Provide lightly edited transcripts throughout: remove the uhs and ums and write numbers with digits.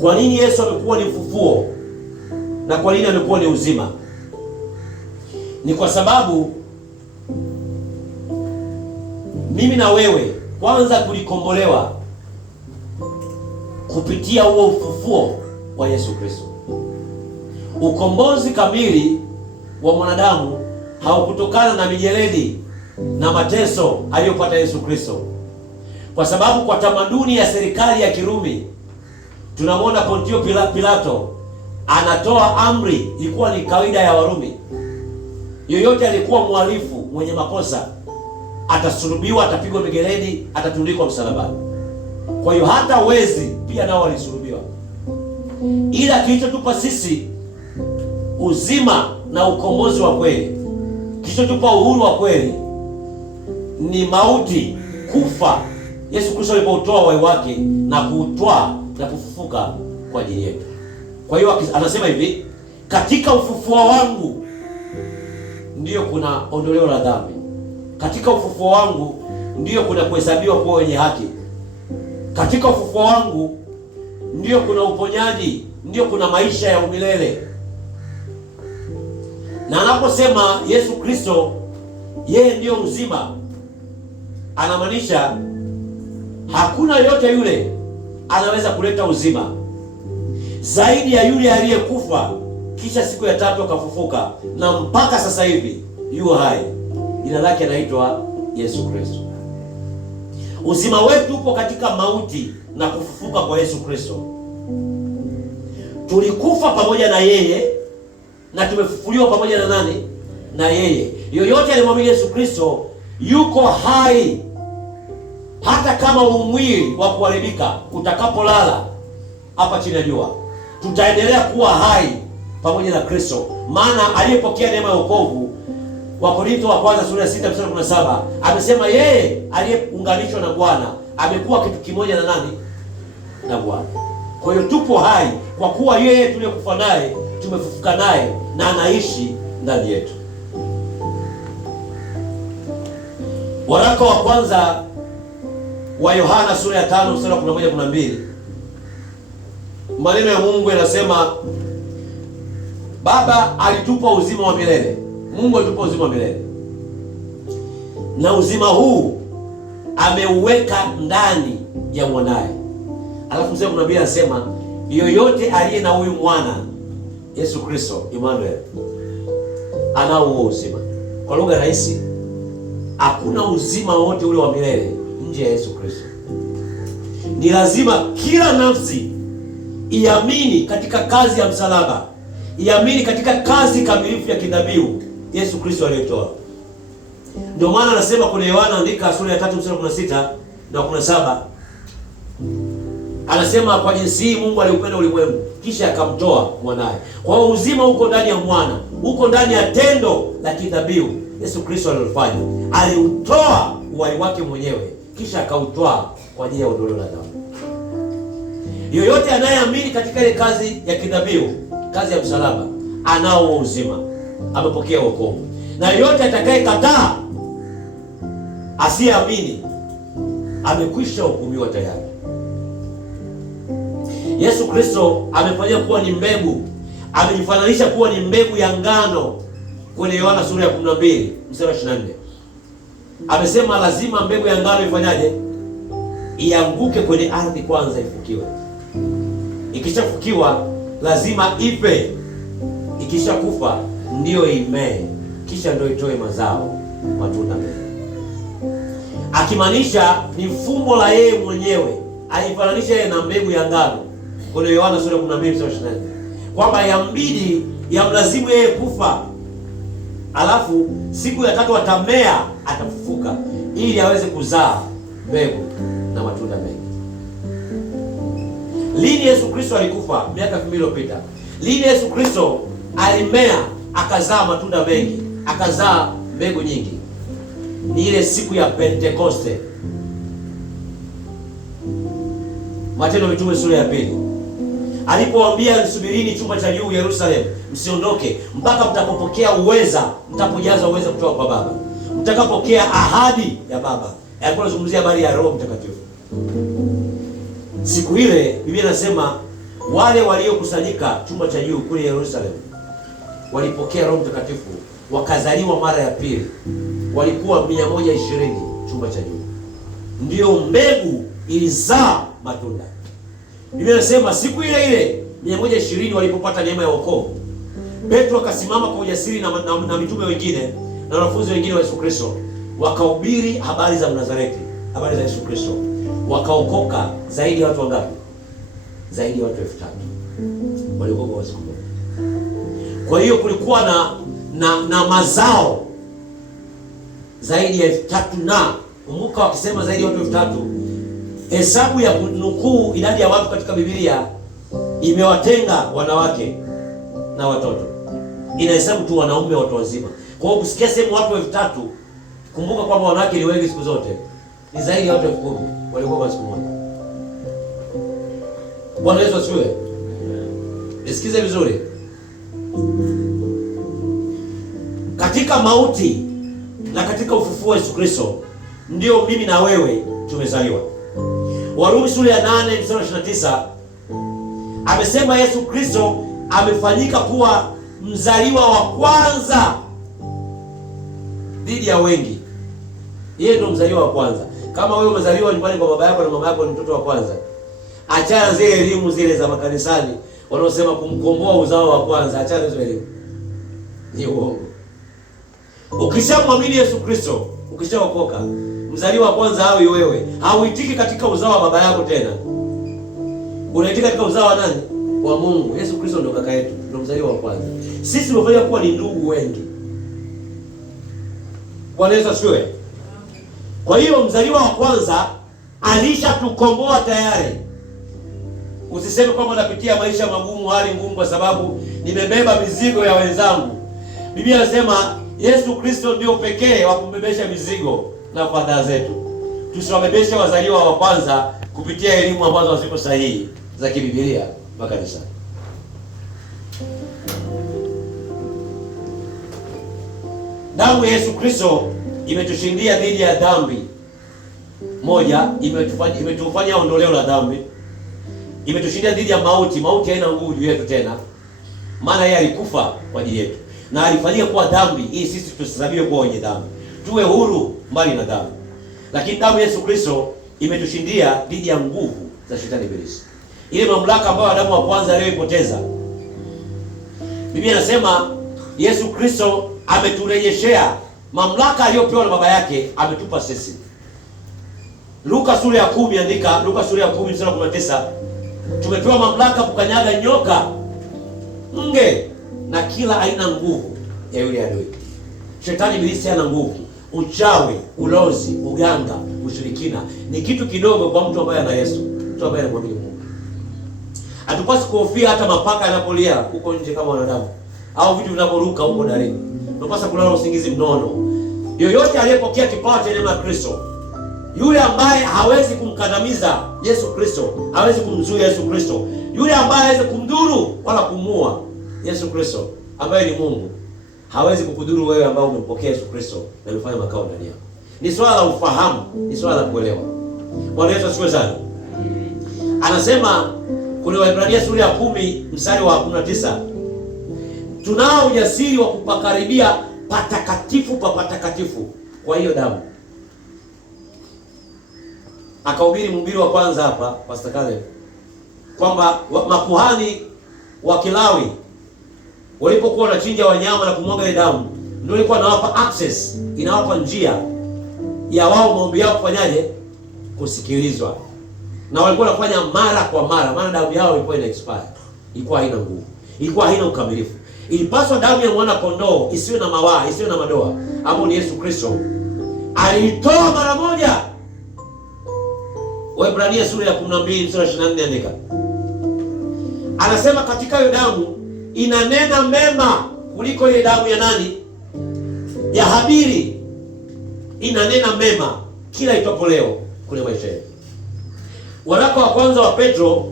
Kwa nini Yesu amekuwa ni ufufuo na kwa nini amekuwa ni uzima? Ni kwa sababu mimi na wewe kwanza tulikombolewa kupitia huo ufufuo wa Yesu Kristo. Ukombozi kamili wa mwanadamu haukutokana na mijeledi na mateso aliyopata Yesu Kristo, kwa sababu kwa tamaduni ya serikali ya Kirumi tunamwona Pontio Pilato anatoa amri. Ilikuwa ni kawaida ya Warumi, yoyote alikuwa mhalifu mwenye makosa atasulubiwa, atapigwa mijeledi, atatundikwa msalabani. Kwa hiyo hata wezi pia nao walisulubiwa. Ila kilichotupa sisi uzima na ukombozi wa kweli, kilichotupa uhuru wa kweli ni mauti, kufa. Yesu Kristo alipoutoa uhai wake na kuutwaa na kufufuka kwa ajili yetu. Kwa hiyo anasema hivi, katika ufufuo wangu ndiyo kuna ondoleo la dhambi. Katika ufufuo wangu ndiyo kuna kuhesabiwa kuwa wenye haki. Katika ufufuo wangu ndiyo kuna uponyaji, ndiyo kuna maisha ya umilele. Na anaposema Yesu Kristo yeye ndiyo uzima, anamaanisha hakuna yote yule anaweza kuleta uzima zaidi ya yule aliyekufa kisha siku ya tatu akafufuka, na mpaka sasa hivi yu hai. Jina lake anaitwa Yesu Kristo. Uzima wetu upo katika mauti na kufufuka kwa Yesu Kristo. Tulikufa pamoja na yeye na tumefufuliwa pamoja na nani? Na yeye. Yoyote aliyemwamini Yesu Kristo yuko hai, hata kama umwili wa kuharibika utakapolala hapa chini ya jua, tutaendelea kuwa hai pamoja na Kristo. Maana aliyepokea neema ya wokovu, Wakorintho wa kwanza sura ya 6 mstari 17, amesema yeye aliyeunganishwa na Bwana amekuwa kitu kimoja na nani? Na Bwana. Kwa hiyo tupo hai kwa kuwa yeye tuliyekufa naye tumefufuka naye na anaishi ndani yetu. Waraka wa kwanza wa Yohana sura ya 5 mstari wa 11-12, maneno ya Mungu yanasema, Baba alitupa uzima wa milele. Mungu alitupa uzima wa milele, na uzima huu ameuweka ndani ya mwanaye. Alafu mstari wa 12 anasema, yoyote aliye na huyu mwana Yesu Kristo Emmanuel anao huo uzima. Kwa lugha rahisi, hakuna uzima wote ule wa milele nje ya Yesu Kristo. Ni lazima kila nafsi iamini katika kazi ya msalaba, iamini katika kazi kamilifu ya kidhabihu Yesu Kristo aliyotoa. Ndio maana anasema kwenye Yohana, andika sura ya 3 mstari wa 16 na 17, anasema kwa jinsi hii Mungu aliupenda ulimwengu kisha akamtoa mwanaye. Kwa hiyo uzima uko ndani ya mwana, uko ndani ya tendo la kidhabihu Yesu Kristo alilofanya. Aliutoa uhai wake mwenyewe kisha akautoa kwa ajili ya ondoleo la dhambi. Yoyote anayeamini katika ile kazi ya kidhabihu, kazi ya msalaba, anao uzima, amepokea wokovu. Na yoyote atakayekataa, asiyeamini, amekwisha hukumiwa tayari. Yesu Kristo amefanya kuwa ni mbegu, amejifananisha kuwa ni mbegu ya ngano kwenye Yohana sura ya 12 mstari wa 24. Amesema lazima mbegu ya ngano ifanyaje? Ianguke kwenye ardhi kwanza, ifukiwe. Ikishafukiwa lazima ife. Ikishakufa ndio imee, kisha ndio itoe mazao, matunda mengi. Akimaanisha ni fumbo la yeye mwenyewe, alifananisha yeye na mbegu ya ngano kwenye Yohana sura ya 12 mstari wa 24, kwamba yambidi yamlazimu yeye kufa, alafu siku ya tatu atamea, atafufuka ili aweze kuzaa mbegu na matunda mengi. Lini Yesu Kristo alikufa? Miaka 2000 iliyopita. Lini Yesu Kristo alimea akazaa matunda mengi, akazaa mbegu nyingi? Ni ile siku ya Pentekoste. Matendo ya Mitume sura ya 2, alipowaambia subirini chumba cha juu Yerusalemu, msiondoke mpaka mtakapopokea uweza, mtapojaza uweza kutoka kwa Baba, mtakapokea ahadi ya Baba. Alikuwa anazungumzia habari ya Roho Mtakatifu. Siku ile Biblia inasema wale waliokusanyika chumba cha juu kule Yerusalemu walipokea Roho Mtakatifu, wakazaliwa mara ya pili. Walikuwa 120 chumba cha juu. Ndiyo mbegu ilizaa matunda. Biblia inasema siku ile ile 120 walipopata neema ya wokovu, Petro akasimama kwa ujasiri na mitume wengine na wanafunzi wengine wa Yesu Kristo, wakahubiri habari za Mnazareti, habari za Yesu Kristo. Wakaokoka zaidi ya watu wangapi? Zaidi ya watu 3000 waliokoka kwa siku moja. Kwa hiyo kulikuwa na mazao zaidi ya 3000 na kumbuka, wakisema zaidi ya watu 3000, hesabu ya kunukuu idadi ya watu katika Biblia imewatenga wanawake na watoto, inahesabu tu wanaume, watu wazima. Kwa hiyo kusikia sehemu watu 3000, kumbuka kwamba wanawake ni wengi siku zote, ni zaidi ya watu 10,000 walikuwa kwa siku moja. Bwana Yesu asifiwe. Nisikize vizuri. Katika mauti na katika ufufuo wa Yesu Kristo ndio mimi na wewe tumezaliwa. Warumi sura ya 8 mstari wa 29 amesema Yesu Kristo amefanyika kuwa mzaliwa wa kwanza dhidi ya wengi. Yeye ndio mzaliwa wa kwanza. Kama wewe umezaliwa nyumbani kwa baba yako na mama yako ni mtoto wa kwanza, achana zile elimu zile za makanisani wanaosema kumkomboa uzao wa kwanza. Achana hizo elimu, ni uongo. Ukishamwamini Yesu Kristo, ukishaokoka, mzaliwa wa kwanza hawi wewe. Hauitiki katika uzao wa baba yako tena, unaitika katika uzao wa nani? Wa Mungu. Yesu Kristo ndio kaka yetu, ndio mzaliwa wa kwanza. Sisi tumefanya kuwa ni ndugu wengi. Bwana Yesu asifiwe. Kwa hiyo mzaliwa wa kwanza alishatukomboa tayari. Usiseme kwamba napitia maisha magumu, hali ngumu kwa sababu nimebeba mizigo ya wenzangu. Biblia inasema Yesu Kristo ndio pekee wa kumbebesha mizigo na fadhaa zetu. Tusiwabebeshe wazaliwa wa kwanza kupitia elimu ambazo haziko sahihi za kibiblia makanisa. Damu ya Yesu Kristo imetushindia dhidi ya dhambi. Moja, imetufanya ondoleo la dhambi. Imetushindia dhidi ya mauti. Mauti haina nguvu juu yetu tena, maana yeye alikufa kwa ajili yetu na alifanyika kuwa dhambi ili sisi tusihesabiwe kuwa wenye dhambi, tuwe huru mbali na dhambi. Lakini damu ya Yesu Kristo imetushindia dhidi ya nguvu za shetani ibilisi, ile mamlaka ambayo Adamu wa kwanza aliyoipoteza. Biblia inasema Yesu Kristo ameturejeshea mamlaka aliyopewa na baba yake, ametupa sisi. Luka sura ya 10, andika Luka sura ya 10 mstari wa 19. Tumepewa mamlaka kukanyaga nyoka, nge na kila aina nguvu ya yule adui. Shetani ibilisi hana nguvu. Uchawi, ulozi, uganga, ushirikina ni kitu kidogo kwa mtu ambaye ana Yesu, mtu ambaye anamwamini Mungu. Hatupasi kuhofia hata mapaka yanapolia huko nje kama wanadamu, au vitu vinavyoruka huko darini. Tunapaswa kulala usingizi mnono. Yoyote aliyepokea kipawa cha neema ya Kristo, yule ambaye hawezi kumkandamiza Yesu Kristo, hawezi kumzuia Yesu Kristo, yule ambaye hawezi kumdhuru wala kumua Yesu Kristo ambaye ni Mungu, hawezi kukudhuru wewe ambaye umempokea Yesu Kristo na umefanya makao ndani yako. Ni swala la ufahamu, ni swala la kuelewa. Bwana Yesu asifiwe sana. Anasema kule Waebrania sura ya 10 mstari wa 19, tunao ujasiri wa kupakaribia patakatifu pa patakatifu kwa hiyo damu. Akahubiri mhubiri wa kwanza hapa Pastor Caleb kwamba makuhani wa Kilawi walipokuwa wanachinja wanyama na kumwaga ile damu, ndio ilikuwa inawapa access, inawapa njia ya wao maombi yao kufanyaje? Kusikilizwa. Na walikuwa wanafanya mara kwa mara, maana damu yao ilikuwa ina expire, ilikuwa haina nguvu, ilikuwa haina ukamilifu. Ilipaswa damu ya mwana kondoo isiwe na mawaa, isiwe na madoa, ambao ni Yesu Kristo alitoa mara moja. Waebrania sura ya 12 mstari wa 24, andika. Anasema katika hiyo damu inanena mema kuliko ile damu ya nani? Ya Habili. Inanena mema kila itwapo leo kule maisha yetu. Waraka wa kwanza wa Petro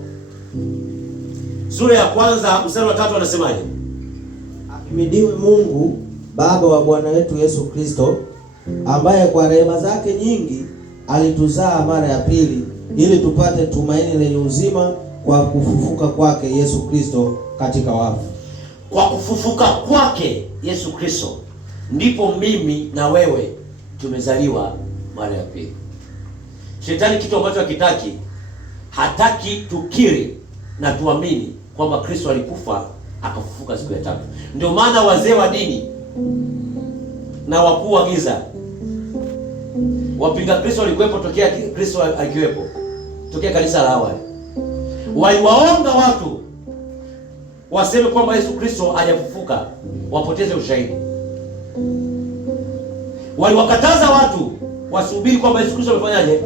sura ya 1 mstari wa 3 anasemaje? Ahimidiwe Mungu Baba wa Bwana wetu Yesu Kristo, ambaye kwa rehema zake nyingi alituzaa mara ya pili ili tupate tumaini lenye uzima kwa kufufuka kwake Yesu Kristo katika wafu. Kwa kufufuka kwake Yesu Kristo ndipo mimi na wewe tumezaliwa mara ya pili. Shetani kitu ambacho hakitaki, hataki tukiri na tuamini kwamba Kristo alikufa akafufuka siku ya tatu. Ndio maana wazee wa dini na wakuu wa giza, wapinga Kristo walikuwepo tokea Kristo akiwepo, tokea kanisa la awali. Waliwaonga watu waseme kwamba Yesu Kristo hajafufuka, wapoteze ushahidi. Waliwakataza watu wasubiri kwamba Yesu Kristo amefanyaje?